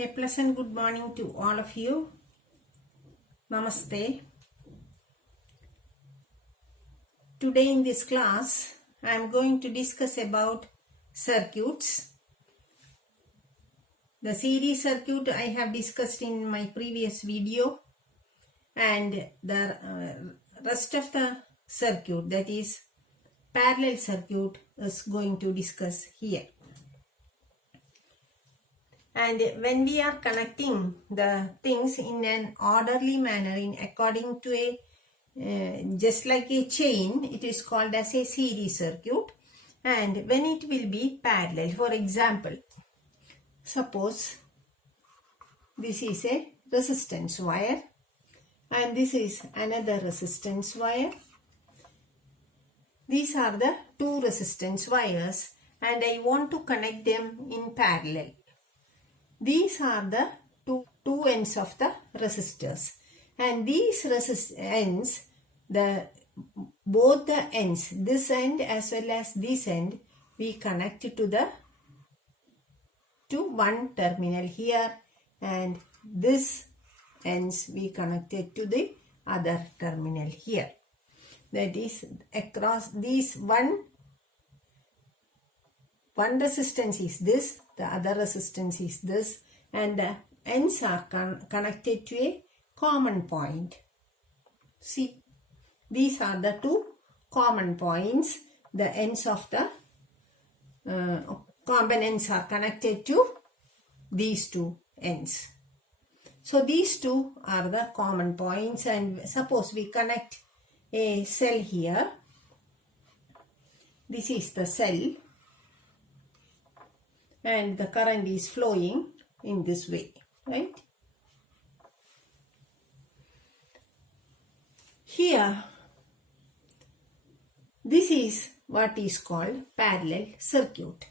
A pleasant good morning to all of you. Namaste. Today in this class, I am going to discuss about circuits. The series circuit I have discussed in my previous video, and the rest of the circuit, that is parallel circuit, is going to discuss here. And when we are connecting the things in an orderly manner, in according to a just like a chain, it is called as a series circuit. And when it will be parallel, for example, suppose this is a resistance wire and this is another resistance wire. These are the two resistance wires and I want to connect them in parallel. These are the two ends of the resistors, and these ends, both the ends, this end as well as this end, we connect to one terminal here, and this ends we connected to the other terminal here. That is, across these one resistance is this, the other resistance is this, and the ends are connected to a common point. See, these are the two common points. The ends of the components are connected to these two ends. So these two are the common points, and suppose we connect a cell here. This is the cell. And the current is flowing in this way, right? Here, this is what is called parallel circuit.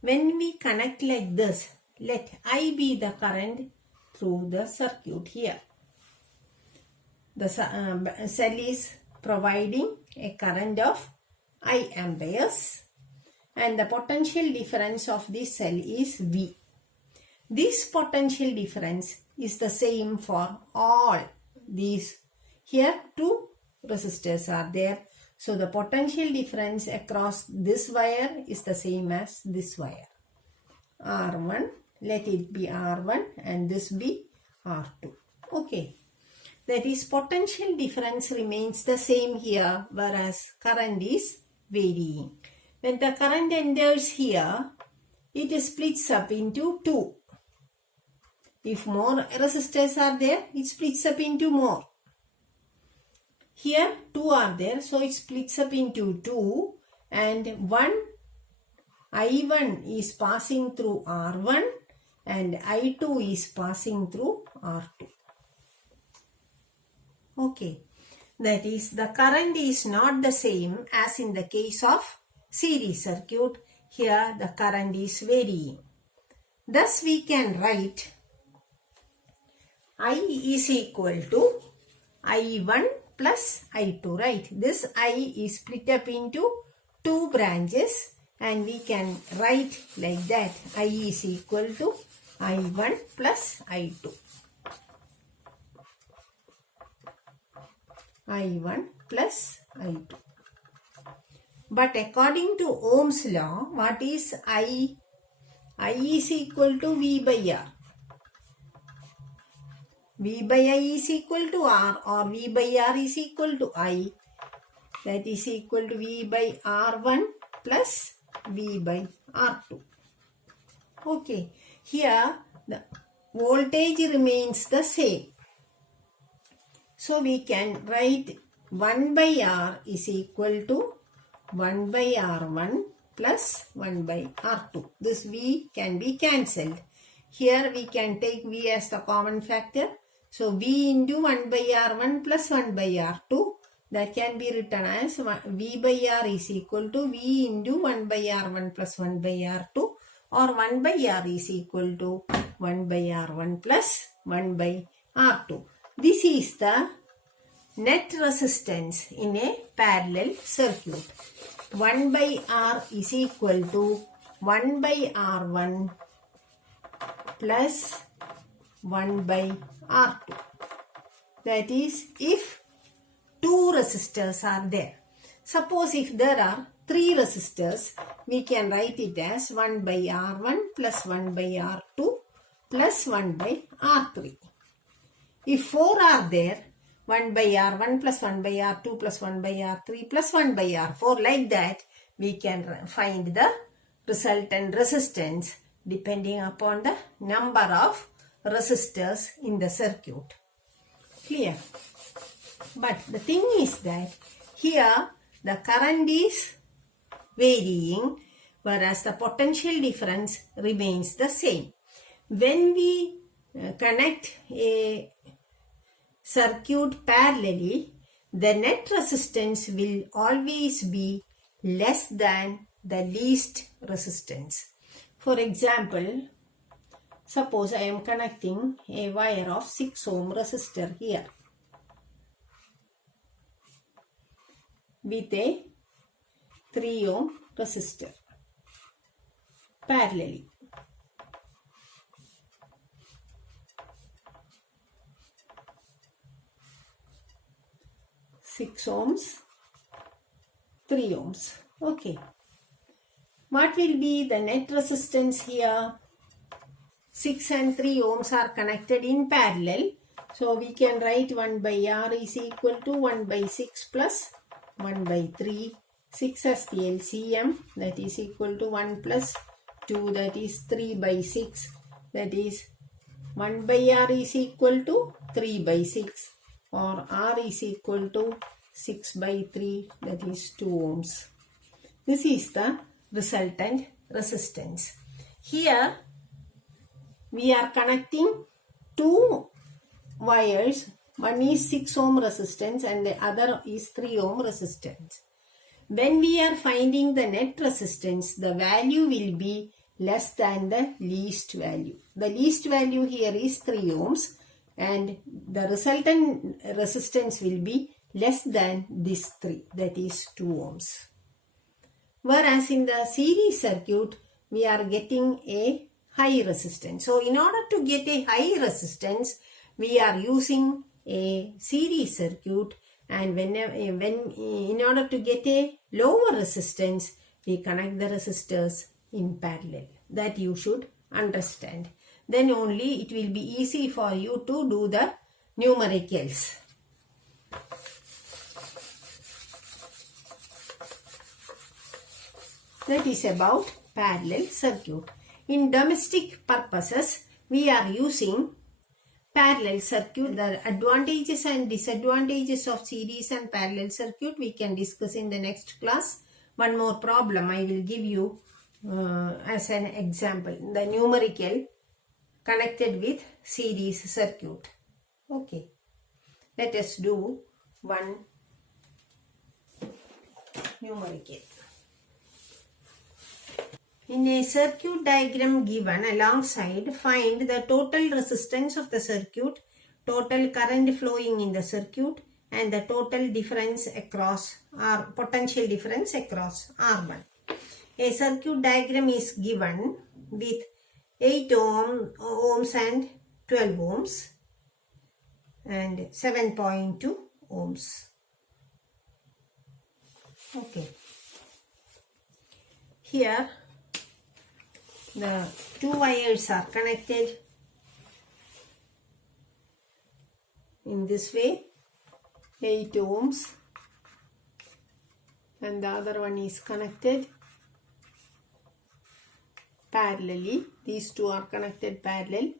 When we connect like this, let I be the current through the circuit here. The cell is providing a current of I amperes. And the potential difference of this cell is V. This potential difference is the same for all these. Here two resistors are there. So the potential difference across this wire is the same as this wire. R1, let it be R1 and this be R2. Okay. That is, potential difference remains the same here, whereas current is varying. When the current enters here, it splits up into two. If more resistors are there, it splits up into more. Here, two are there, so it splits up into two, and one I1 is passing through R1 and I2 is passing through R2. Okay, that is, the current is not the same as in the case of series circuit. Here the current is varying. Thus we can write I is equal to I1 plus I2, right? This I is split up into two branches and we can write like that. I is equal to I1 plus I2. I1 plus I2. But according to Ohm's law, what is I? I is equal to V by R. V by I is equal to R, or V by R is equal to I. That is equal to V by R1 plus V by R2. Okay. Here the voltage remains the same. So we can write 1 by R is equal to 1 by R1 plus 1 by R2. This V can be cancelled. Here we can take V as the common factor. So V into 1 by R1 plus 1 by R2, that can be written as V by R is equal to V into 1 by R1 plus 1 by R2, or 1 by R is equal to 1 by R1 plus 1 by R2. This is the net resistance in a parallel circuit. 1 by R is equal to 1 by R1 plus 1 by R2. That is, if two resistors are there. Suppose if there are three resistors, we can write it as 1 by R1 plus 1 by R2 plus 1 by R3. If four are there, 1 by R1 plus 1 by R2 plus 1 by R3 plus 1 by R4, like that, we can find the resultant resistance depending upon the number of resistors in the circuit. Clear? But the thing is that here the current is varying, whereas the potential difference remains the same. When we connect a circuit parallelly, the net resistance will always be less than the least resistance. For example, suppose I am connecting a wire of 6 ohm resistor here with a 3 ohm resistor parallelly. Six ohms, 3 ohms. Okay. What will be the net resistance here? 6 and 3 ohms are connected in parallel. So we can write 1 by R is equal to 1 by 6 plus 1 by 3. 6 as the LCM, that is equal to 1 plus 2, that is 3 by 6. That is 1 by R is equal to 3 by 6, or R is equal to 6 by 3, that is 2 ohms. This is the resultant resistance. Here we are connecting two wires. One is 6 ohm resistance and the other is 3 ohm resistance. When we are finding the net resistance, the value will be less than the least value. The least value here is 3 ohms and the resultant resistance will be less than this 3, that is 2 ohms. Whereas in the series circuit, we are getting a high resistance. So in order to get a high resistance, we are using a series circuit, and when in order to get a lower resistance, we connect the resistors in parallel. That you should understand. Then only it will be easy for you to do the numericals. That is about parallel circuit. In domestic purposes, we are using parallel circuit. The advantages and disadvantages of series and parallel circuit we can discuss in the next class. One more problem I will give you as an example. The numerical connected with series circuit. Okay. Let us do one numerical. In a circuit diagram given alongside, find the total resistance of the circuit, total current flowing in the circuit, and the total difference across potential difference across R1. A circuit diagram is given with 8 ohms and 12 ohms and 7.2 ohms. Okay. Here the two wires are connected in this way, 8 ohms, and the other one is connected parallelly. These two are connected parallel,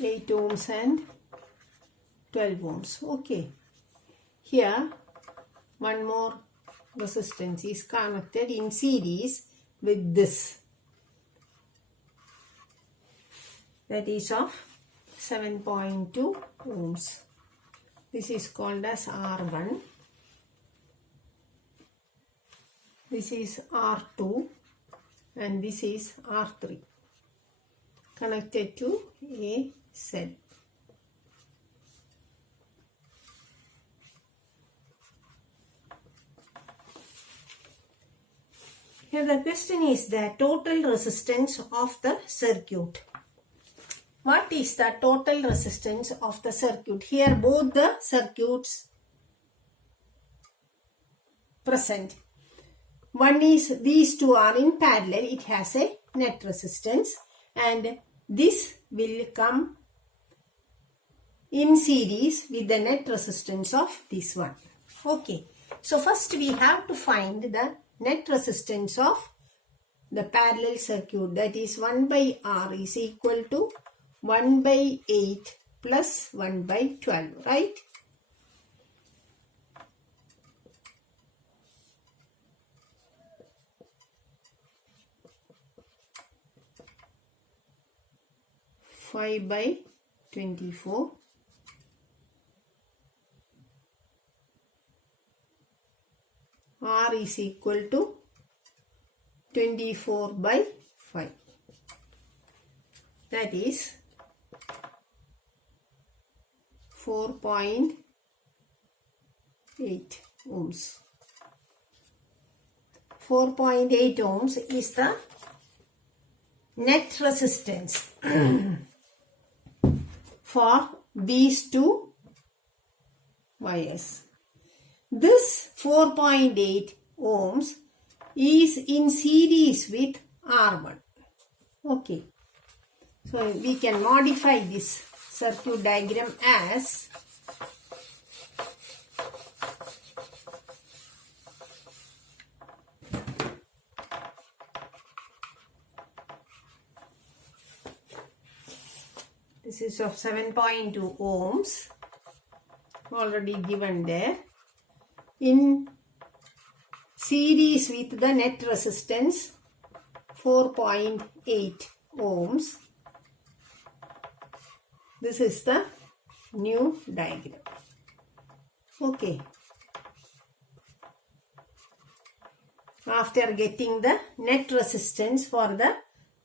8 ohms and 12 ohms. Okay. Here one more resistance is connected in series with this, that is of 7.2 ohms. This is called as R1. This is R2 and this is R3 connected to a cell. Here the question is the total resistance of the circuit. What is the total resistance of the circuit? Here both the circuits present. One is, these two are in parallel, it has a net resistance, and this will come in series with the net resistance of this one. Okay, so first we have to find the net resistance of the parallel circuit, that is 1 by R is equal to 1 by 8 plus 1 by 12, right? Five by 24 R is equal to 24 by 5. That is 4.8 ohms. 4.8 ohms is the net resistance for these two wires. This 4.8 ohms is in series with R1. Okay. So we can modify this circuit diagram as this is of 7.2 ohms, already given there, in series with the net resistance 4.8 ohms. This is the new diagram. Okay. After getting the net resistance for the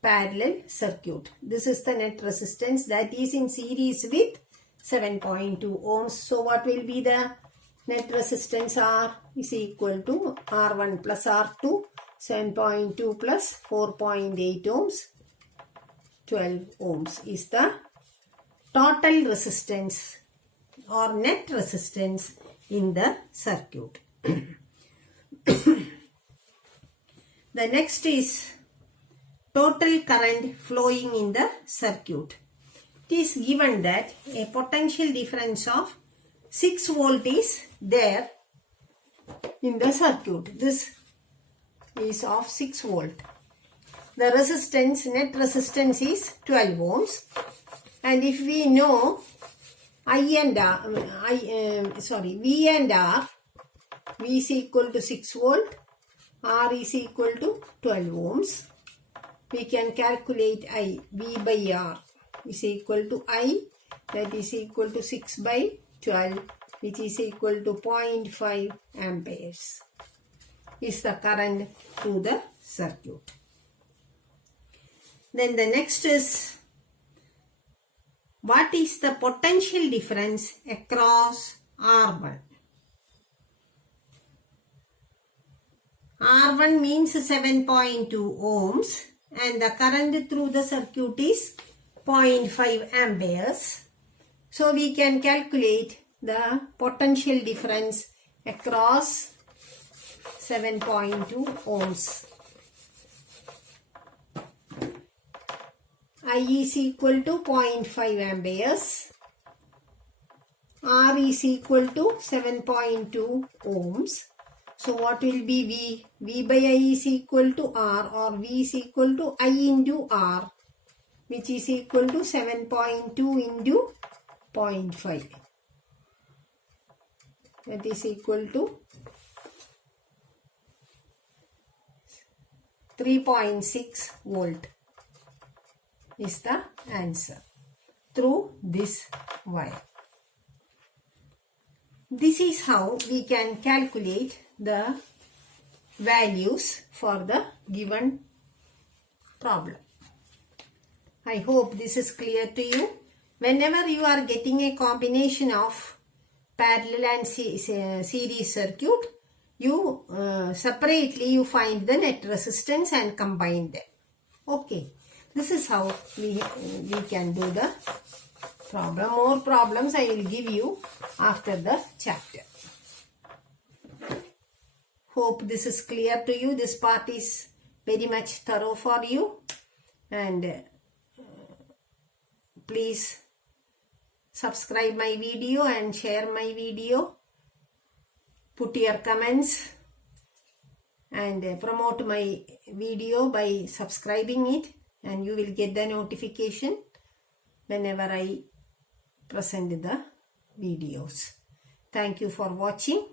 parallel circuit, this is the net resistance that is in series with 7.2 ohms. So what will be the net resistance? R is equal to R1 plus R2, 7.2 plus 4.8 ohms, 12 ohms is the total resistance or net resistance in the circuit. The next is total current flowing in the circuit. It is given that a potential difference of 6 volt is there in the circuit. This is of 6 volt. The resistance, net resistance is 12 ohms. And if we know V and R, V is equal to 6 volt, R is equal to 12 ohms. We can calculate I, V by R is equal to I, that is equal to 6 by 12, which is equal to 0.5 amperes is the current through the circuit. Then the next is, what is the potential difference across R1? R1 means 7.2 ohms and the current through the circuit is 0.5 amperes. So we can calculate the potential difference across 7.2 ohms. I is equal to 0.5 amperes. R is equal to 7.2 ohms. So what will be V? V by I is equal to R, or V is equal to I into R, which is equal to 7.2 into 0.5. That is equal to 3.6 volt is the answer through this wire. This is how we can calculate the values for the given problem. I hope this is clear to you. Whenever you are getting a combination of parallel and series circuit, you separately you find the net resistance and combine them. Okay, this is how we can do the problem. More problems I will give you after the chapter. Hope this is clear to you. This part is very much thorough for you, and please subscribe my video and share my video. Put your comments and promote my video by subscribing it, and you will get the notification whenever I present the videos. Thank you for watching.